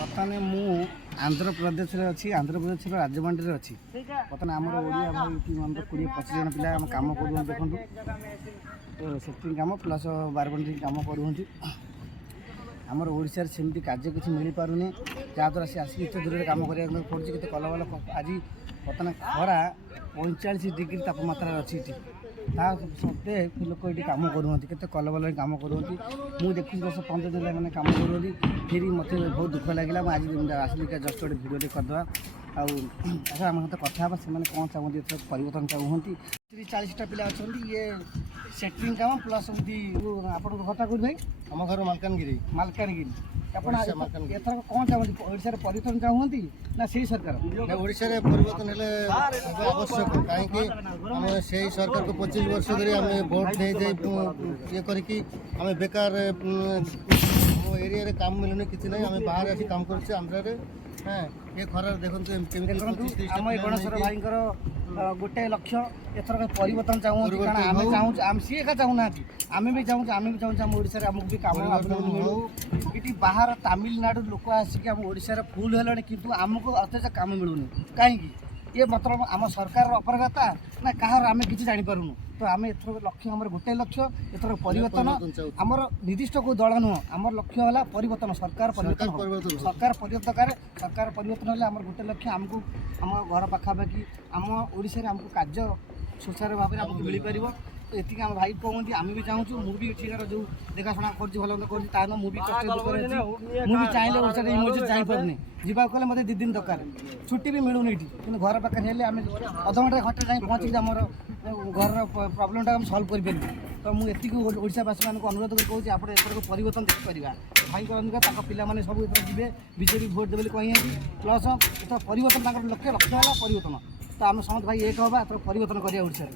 ବର୍ତ୍ତମାନ ମୁଁ ଆନ୍ଧ୍ରପ୍ରଦେଶରେ ଅଛି। ଆନ୍ଧ୍ରପ୍ରଦେଶର ରାଜମଣ୍ଡିରେ ଅଛି। ବର୍ତ୍ତମାନ ଆମର ଓଡ଼ିଆ ଭାଇ 20-25 ଜଣ ପିଲା ଆମ କାମ କରୁଛନ୍ତି। ଦେଖନ୍ତୁ ସେଟିଂ କାମ ପ୍ଲସ୍ ବାରବଣ୍ଡି କାମ କରୁଛନ୍ତି। ଆମର ଓଡ଼ିଶାରେ ସେମିତି କାର୍ଯ୍ୟ କିଛି ମିଳିପାରୁନି, ଯାହାଦ୍ୱାରା ସେ ଆସିକି ଏତେ ଦୂରରେ କାମ କରିବାକୁ ପଡ଼ୁଛି। କେତେ କଲବଲ ଆଜି ବର୍ତ୍ତମାନ ଖରା 45 ଡିଗ୍ରୀ ତାପମାତ୍ରାରେ ଅଛି ଏଠି। ତା ସତ୍ତ୍ୱେ ଲୋକ ଏଠି କାମ କରୁଛନ୍ତି, କେତେ କଲବଲ କାମ କରୁଛନ୍ତି। ମୁଁ ଦେଖୁଛି 10-15 ଦିନ ମାନେ କାମ କରୁଛନ୍ତି। ଫେରି ମୋତେ ବହୁତ ଦୁଃଖ ଲାଗିଲା। ମୁଁ ଆଜି ଆସିଲି ଜଷ୍ଟ ଗୋଟେ ଭିଡ଼ିଓଟେ କରିଦେବା। ଆଉ ଆମ ସହିତ କଥା ହେବା, ସେମାନେ କ'ଣ ଚାହୁଁଛନ୍ତି, ଏଥର ପରିବର୍ତ୍ତନ ଚାହୁଁଛନ୍ତି। 30-40ଟା ପିଲା ଅଛନ୍ତି। ଇଏ ସେଟ୍ରିଂ କାମ ପ୍ଲସ୍ ଏମିତି। ଆପଣଙ୍କ ଘରଟା କେଉଁଠି ଭାଇ? ଆମ ଘର ମାଲକାନଗିରି। ଆପଣ ଏଥର କ'ଣ ଚାହୁଁଛନ୍ତି? ଓଡ଼ିଶାରେ ପରିବର୍ତ୍ତନ ଚାହୁଁଛନ୍ତି ନା ସେଇ ସରକାର? ଓଡ଼ିଶାରେ ପରିବର୍ତ୍ତନ ହେଲେ ଆବଶ୍ୟକ, କାହିଁକି ଆମେ ସେଇ ସରକାରକୁ 25 ବର୍ଷ ଧରି ଆମେ ଭୋଟ ଦେଇ ଇଏ କରିକି ଆମେ ବେକାର ଆମ ଏରିଆରେ କାମ ମିଳୁନି, କିଛି ନାହିଁ। ଆମେ ବାହାରେ ଆସି କାମ କରୁଛେ ଆନ୍ଧ୍ରରେ। ଏ ଖରାରେ ଦେଖନ୍ତୁ କେମିତି ଆମ ଏ ଗଣେଶ୍ୱର ଭାଇଙ୍କର 1 ଲକ୍ଷ ଏଥର ପରିବର୍ତ୍ତନ ଚାହୁଁଛନ୍ତି। କାରଣ ଆମେ ଚାହୁଁଛୁ, ସିଏ ଏକା ଚାହୁଁନାହାନ୍ତି, ଆମେ ବି ଚାହୁଁଛୁ ଆମ ଓଡ଼ିଶାରେ ଆମକୁ ବି କାମ ମିଳୁ। ଏଠି ବାହାର ତାମିଲନାଡ଼ୁ ଲୋକ ଆସିକି ଆମ ଓଡ଼ିଶାରେ ଫୁଲ୍ ହେଲାଣି, କିନ୍ତୁ ଆମକୁ ଅଥଚ କାମ ମିଳୁନି। କାହିଁକି? ଏ ମତଲବ ଆମ ସରକାରର ଅପରାଗତା ନା କାହାର, ଆମେ କିଛି ଜାଣିପାରୁନୁ। ତ ଆମେ ଏଥର ଲକ୍ଷ୍ୟ ଆମର 1 ଲକ୍ଷ ଏଥର ପରିବର୍ତ୍ତନ। ଆମର ନିର୍ଦ୍ଦିଷ୍ଟ କେଉଁ ଦଳ ନୁହଁ, ଆମର ଲକ୍ଷ୍ୟ ହେଲା ପରିବର୍ତ୍ତନ। ସରକାର ପରିବର୍ତ୍ତନ ହେଲେ ଆମର 1 ଲକ୍ଷ ଆମକୁ ଆମ ଘର ପାଖାପାଖି ଆମ ଓଡ଼ିଶାରେ ଆମକୁ କାର୍ଯ୍ୟ ସୁଚାରୁ ଭାବରେ ଆମକୁ ମିଳିପାରିବ। ଏତିକି ଆମ ଭାଇ କହୁଛନ୍ତି, ଆମେ ବି ଚାହୁଁଛୁ। ମୁଁ ବି ଏଠିକାର ଯେଉଁ ଦେଖାଶୁଣା କରୁଛି, ଭଲ ମନ୍ଦ କରୁଛି, ତା ମୁଁ ବି କଷ୍ଟ ଦୁଃଖରେ ଅଛି। ମୁଁ ବି ଚାହିଁଲେ ଓଡ଼ିଶାରେ ଇମର୍ଜେନ୍ସି ଯାଇପାରୁନି। ଯିବାକୁ ହେଲେ ମୋତେ 2 ଦିନ ଦରକାର, ଛୁଟି ବି ମିଳୁନି ଏଠି। କିନ୍ତୁ ଘର ପାଖରେ ହେଲେ ଆମେ ଅଧଘଣ୍ଟାରେ ଘଣ୍ଟାରେ ଯାଇ ପହଞ୍ଚିକି ଆମର ଘରର ପ୍ରୋବ୍ଲେମଟା ଆମେ ସଲ୍ଭ କରିପାରିବୁ। ତ ମୁଁ ଏତିକି ଓଡ଼ିଶାବାସୀମାନଙ୍କୁ ଅନୁରୋଧ କରି କହୁଛି, ଆପଣ ଏଥରକୁ ପରିବର୍ତ୍ତନ ଦେଖିପାରିବା। ଭାଇଙ୍କର ଅନୁରୋଧ, ତାଙ୍କ ପିଲାମାନେ ସବୁ ଏଥର ଯିବେ, ବିଜେପି ଭୋଟ ଦେବେ ବୋଲି କହିଛନ୍ତି। ପ୍ଲସ୍ ଏଥର ପରିବର୍ତ୍ତନ, ତାଙ୍କର ଲକ୍ଷ୍ୟ ହେଲା ପରିବର୍ତ୍ତନ। ତ ଆମେ ସମସ୍ତେ ଭାଇ ଏକ ହେବା, ଏଥର ପରିବର୍ତ୍ତନ କରିବା ଓଡ଼ିଶାରେ।